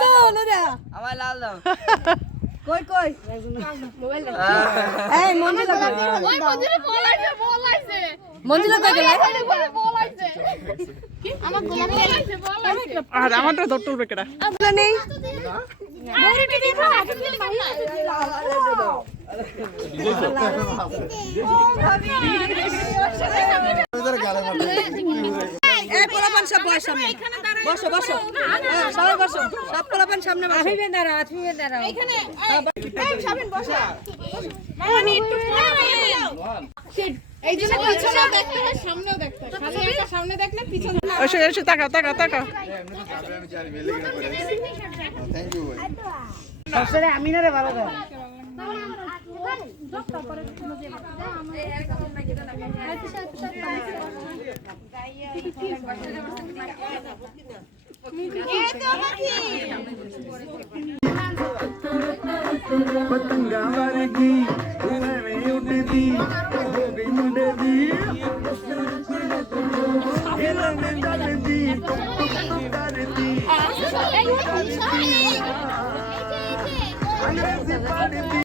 তো লইরা আমার লাল দাও। কই কই? এই মঞ্জুলা কই মঞ্জুলা কই গেল? আর আমারটা ধর তুলবে কেডা? মঞ্জুলা নেই? এই পোলাপান সব বয়স সামনে বসো বসো। হ্যাঁ, সবাই বসো। সামনে বসো আফিবেন দাঁড়াও আফিবেন দাঁড়াও এই জন্য পিছনে দেখতে হয় সামনেও দেখতে হয় খালি একটা সামনে দেখলে পিছনে এসে এসে তাকা তাকা তাকা ਪਤੰਗਾ ਵਰਗੀ ਤੂੰ ਐਵੇਂ ਉੱਡਦੀ ਹੋ ਗਈ ਮੁੰਡੇ ਦੀ ਹਿਰਨ ਦਲਦੀ ਟੁਕ ਟੁਕ ਕਰਦੀ ਅੰਗਰੇਜ਼ੀ ਪੜਦੀ